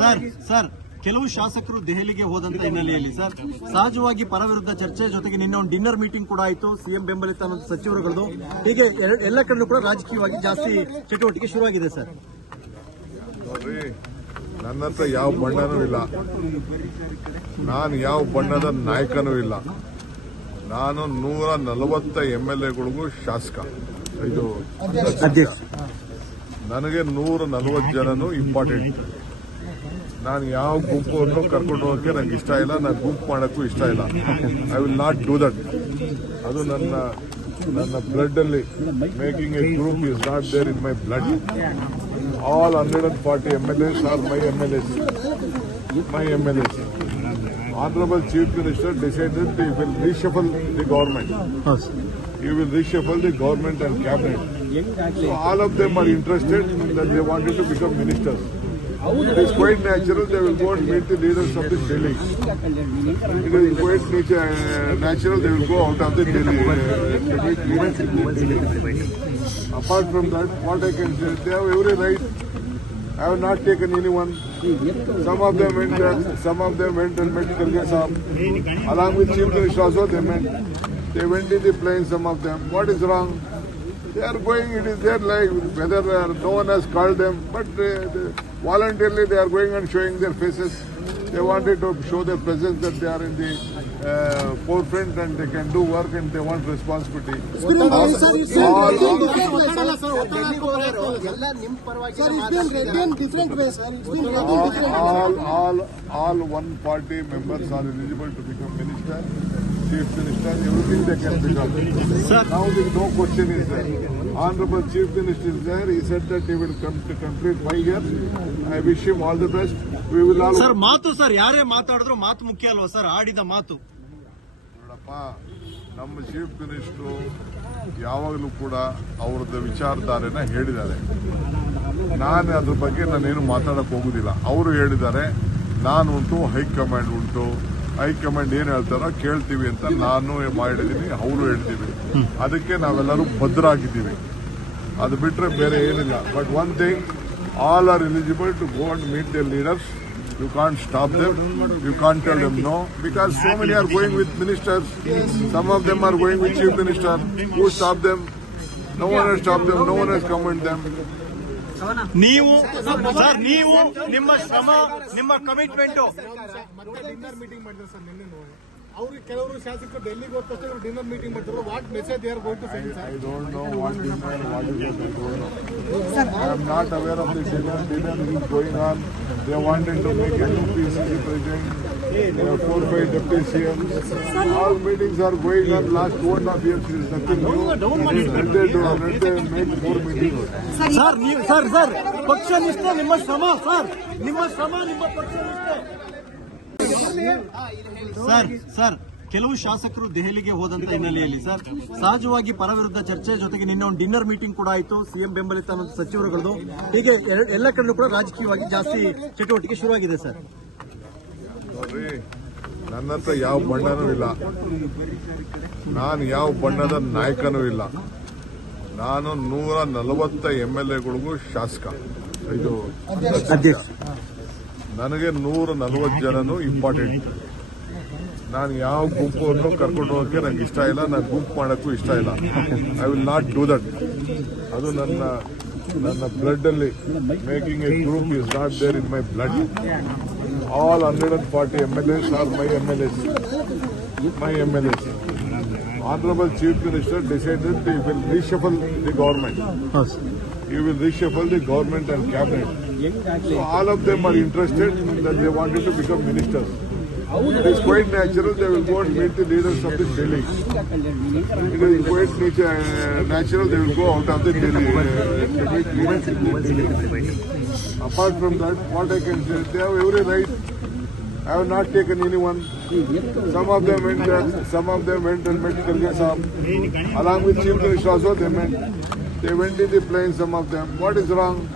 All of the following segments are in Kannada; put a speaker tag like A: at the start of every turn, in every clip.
A: ಸರ್ ಸರ್ ಕೆಲವು ಶಾಸಕರು ದೆಹಲಿಗೆ ಹೋದಂತ ಹಿನ್ನೆಲೆಯಲ್ಲಿ ಸರ್ ಸಹಜವಾಗಿ ಪರ ವಿರುದ್ಧ ಚರ್ಚೆ ಜೊತೆಗೆ ನಿನ್ನೆ ಒಂದು ಡಿನ್ನರ್ ಮೀಟಿಂಗ್ ಕೂಡ ಆಯಿತು ಸಿಎಂ ಬೆಂಬಲಿತ ಮತ್ತು ಸಚಿವರುಗಳದು. ಹೀಗೆ ಎಲ್ಲ ಕಡೆನೂ ಕೂಡ ರಾಜಕೀಯವಾಗಿ ಜಾಸ್ತಿ ಚಟುವಟಿಕೆ ಶುರುವಾಗಿದೆ ಸರ್.
B: ನನ್ನ ಹತ್ರ ಯಾವ ಬಣ್ಣನೂ ಇಲ್ಲ. ನಾನು ಯಾವ ಬಣ್ಣದ ನಾಯಕನೂ ಇಲ್ಲ. ನಾನು ನೂರ ನಲವತ್ತ ಎಂ ಎಲ್ ಎಗಳಿಗೂ ಶಾಸಕ. ಇದು
A: ಅಧ್ಯಕ್ಷ.
B: ನನಗೆ ನೂರ ನಲವತ್ತು ಜನನು ಇಂಪಾರ್ಟೆಂಟ್ ನಾನು ಯಾವ ಗುಂಪನ್ನು ಕರ್ಕೊಂಡು ಹೋಗೋಕ್ಕೆ ನನಗೆ ಇಷ್ಟ ಇಲ್ಲ. ನಾನು ಗುಂಪು ಮಾಡೋಕ್ಕೂ ಇಷ್ಟ ಇಲ್ಲ. I will not do that ಅದು ನನ್ನ ನನ್ನ ಬ್ಲಡ್ಡಲ್ಲಿ making a group is not there in my blood all hundred and forty M L S are my M L S my M L S honourable chief minister decided the will reshuffle
A: the government
B: you will reshuffle the government the cabinet. So all of them are interested that they wanted to become ministers. It is quite natural they will go and meet the leaders of the Delhi. It is quite nature, uh, natural they will go out of the Delhi. Uh, meet leaders in the Delhi. Apart from that, what I can say, they have every right. I have not taken anyone. Some of them went, uh, some of them went and met Saab. Along with Chief Minister also they met. They went in the plane, some of them. What is wrong? They are going, it is their life. Whether no one has called them, but uh, they, voluntarily they are going and showing their faces. They wanted to show their presence that they are in the uh, forefront and they can do work and they want responsibility. All- all, all, all, all one party members are eligible to become minister, Now the no question is there. Honorable chief minister is there. He said that he will come to complete five years. I wish him all the best. We will all.
A: Sir ಮಾತು ಸರ್ ಯಾರೇ ಮಾತಾಡಿದ್ರು ಮಾತು ಮುಖ್ಯ ಅಲ್ವಾ ಸರ್ ಆಡಿದ ಮಾತು
B: ನೋಡಪ್ಪ ನಮ್ಮ ಚೀಫ್ ಮಿನಿಸ್ಟ್ರು ಯಾವಾಗಲೂ ಕೂಡ ಅವ್ರದ್ದು ವಿಚಾರಧಾರೆನ ಹೇಳಿದ್ದಾರೆ ನಾನು ಅದ್ರ ಬಗ್ಗೆ ನಾನೇನು ಮಾತಾಡಕ್ ಹೋಗುದಿಲ್ಲ ಅವರು ಹೇಳಿದ್ದಾರೆ ನಾನು ಉಂಟು ಹೈಕಮಾಂಡ್ ಉಂಟು ಹೈಕಮಾಂಡ್ ಏನ್ ಹೇಳ್ತಾರೋ ಕೇಳ್ತೀವಿ ಅಂತ ನಾನು ಮಾಡಿದೀನಿ ಅವರು ಹೇಳ್ತೀವಿ. ಅದಕ್ಕೆ ನಾವೆಲ್ಲರೂ ಭದ್ರಾಗಿದ್ದೀವಿ. ಅದು ಬಿಟ್ರೆ ಬೇರೆ ಏನಿಲ್ಲ. But one thing all are eligible to go and meet the leaders you can't stop them you can't tell them no because so many are going with ministers some of them are going with chief minister who stop them no one stop them no one comment them
A: ನೀವು ಸರ್ ನೀವು ನಿಮ್ಮ ಶ್ರಮ ನಿಮ್ಮ ಕಮಿಟ್ಮೆಂಟ್
C: ಮತ್ತೆ ಡಿನ್ನರ್ ಮೀಟಿಂಗ್ ಮಾಡಿದ್ರು ಸರ್ ನಿನ್ನೆ ಅವ್ರಿಗೆ ಕೆಲವರು ಶಾಸಕರು ಡೆಲ್ಲಿಗೆ ಹೋದ ತಕ್ಷಣ ಡಿನ್ನರ್ ಮೀಟಿಂಗ್ ಮಾಡ್ತಾರೆ what message they are going to send sir
B: I don't know what dinner, what is it, I don't know. I am not aware of the dinner, dinner is going on. They wanted to make a new PCC president. There are four, five deputy CMs. All meetings are going on last two and a half years, there is nothing new. Let they do, let they make more meetings.
A: Sir ನೀವು ಸರ್ ಸರ್ ಪಕ್ಷ ನಿಷ್ಠೆ ನಿಮ್ಮ ಶ್ರಮ ಸರ್ ನಿಮ್ಮ ಶ್ರಮ ನಿಮ್ಮ ಪಕ್ಷ ನಿಷ್ಠೆ ಸರ್ ಸರ್ ಕೆಲವು ಶಾಸಕರು ದೆಹಲಿಗೆ ಹೋದಂತ ಹಿನ್ನೆಲೆಯಲ್ಲಿ ಸರ್ ಸಹಜವಾಗಿ ಪರ ವಿರುದ್ಧ ಚರ್ಚೆ ಜೊತೆಗೆ ನಿನ್ನೆ ಒಂದು ಡಿನ್ನರ್ ಮೀಟಿಂಗ್ ಕೂಡ ಆಯಿತು ಸಿಎಂ ಬೆಂಬಲಿತ ಮತ್ತು ಸಚಿವರುಗಳದು ಹೀಗೆ ಎಲ್ಲ ಕಡೆನೂ ಕೂಡ ರಾಜಕೀಯವಾಗಿ ಜಾಸ್ತಿ ಚಟುವಟಿಕೆ ಶುರುವಾಗಿದೆ ಸರ್.
B: ನನ್ನ ಹತ್ರ ಯಾವ ಬಣ್ಣನೂ ಇಲ್ಲ. ನಾನು ಯಾವ ಬಣ್ಣದ ನಾಯಕನೂ ಇಲ್ಲ. ನಾನು ನೂರ ನಲವತ್ತ ಎಂ ಎಲ್ ಎಗಳಿಗೂ ಶಾಸಕ. ಇದು ನನಗೆ ನೂರ ನಲ್ವತ್ತು ಜನನು ಇಂಪಾರ್ಟೆಂಟ್ ನಾನು ಯಾವ ಗುಂಪು ಅನ್ನೋ ಕರ್ಕೊಂಡು ಹೋಗೋಕ್ಕೆ ನನಗೆ ಇಷ್ಟ ಇಲ್ಲ ನಾನು ಗುಂಪು ಮಾಡೋಕ್ಕೂ ಇಷ್ಟ ಇಲ್ಲ. I will not do that ಅದು ನನ್ನ ನನ್ನ ಬ್ಲಡ್ಡಲ್ಲಿ making a group is not there in my blood all hundred and forty M L As are my M L As my M L As honourable chief minister decided you will reshuffle
A: the government
B: you will you the government the cabinet. So all of them are interested that they wanted to become ministers. It is quite natural they will go and meet the leaders of the Delhi. It is quite nature, natural they will go out of the Delhi uh. Apart from that, what I can say, they have every right. I have not taken anyone. Some of them went, uh, some of them went and met Khalge Saab. Along with Chief Minister also they met. They went in the plane, some of them. What is wrong?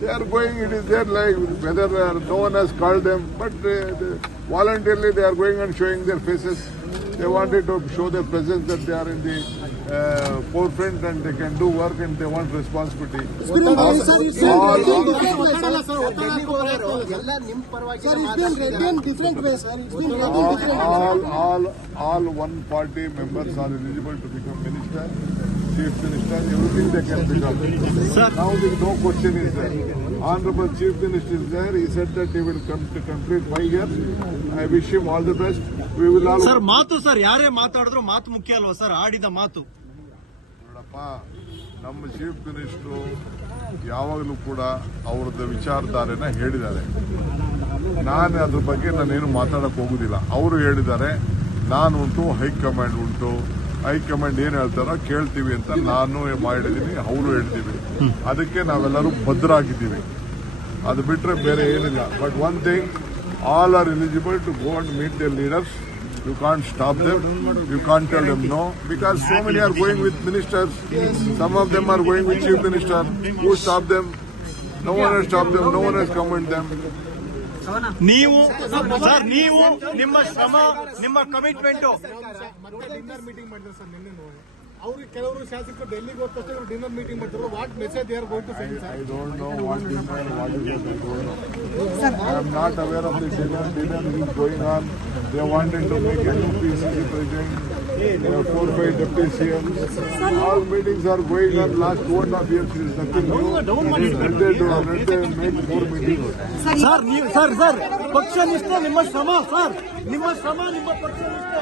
B: They are going, it is their life, whether no one has called them, but they, voluntarily they are going and showing their faces. They wanted to show their presence that they are in the uh, forefront and they can do work and they want responsibility. All, all, all one party members are eligible to become minister.
A: Sir sir ಮಾತು ಸರ್ ಯಾರೇ ಮಾತಾಡಿದರೂ ಮಾತು ಮುಖ್ಯ ಅಲ್ವಾ ಸರ್ ಆಡಿದ ಮಾತು.
B: ನೋಡಪ್ಪ ನಮ್ಮ ಚೀಫ್ ಮಿನಿಸ್ಟ್ರು ಯಾವಾಗಲೂ ಕೂಡ ಅವ್ರದ್ದು ವಿಚಾರಧಾರೆನ ಹೇಳಿದ್ದಾರೆ. ನಾನು ಅದ್ರ ಬಗ್ಗೆ ನಾನೇನು ಮಾತಾಡೋಕ್ಕೋಗೋದಿಲ್ಲ ಅವರು ಹೇಳಿದ್ದಾರೆ ನಾನು ಉಂಟು ಹೈಕಮಾಂಡ್ ಉಂಟು. ಹೈಕಮಾಂಡ್ ಏನ್ ಹೇಳ್ತಾರೋ ಕೇಳ್ತೀವಿ ಅಂತ ನಾನು ಮಾಡಿದೀನಿ ಅವರು ಹೇಳ್ತೀವಿ. ಅದಕ್ಕೆ ನಾವೆಲ್ಲರೂ ಭದ್ರಾಗಿದ್ದೀವಿ. ಅದು ಬಿಟ್ರೆ ಬೇರೆ ಏನಿಲ್ಲ. But one thing all are eligible to go and meet the leaders you can't stop them you can't tell them no because so many are going with ministers some of them are going with chief minister who stop them no one stop them no one comment them
A: ನೀವು ಸರ್ ನೀವು ನಿಮ್ಮ ಶ್ರಮ ನಿಮ್ಮ ಕಮಿಟ್ಮೆಂಟ್
C: ಮತ್ತೆ ಡಿನ್ನರ್ ಮೀಟಿಂಗ್ ಮಾಡಿದ್ರು ಸರ್ ನಿನ್ನೆ ಅವ್ರಿಗೆ ಕೆಲವರು ಶಾಸಕರು ಡೆಲ್ಲಿಗೆ ಹೋದ ತಕ್ಷಣ ಡಿನ್ನರ್ ಮೀಟಿಂಗ್ ಮಾಡ್ತಾರೆ what message they are going to send sir
B: I don't know what dinner, what is it, I don't know. I am not aware of the dinner, dinner is going on. They wanted to make a new PCC president, there are four, five deputy CMs. All meetings are going on last two and a half years, there is nothing new. Let they do, let they make more meetings.
A: Sir ನೀವು ಸರ್ ಸರ್ ಪಕ್ಷ ನಿಷ್ಠೆ ನಿಮ್ಮ ಶ್ರಮ ಸರ್ ನಿಮ್ಮ ಶ್ರಮ ನಿಮ್ಮ ಪಕ್ಷ ನಿಷ್ಠೆ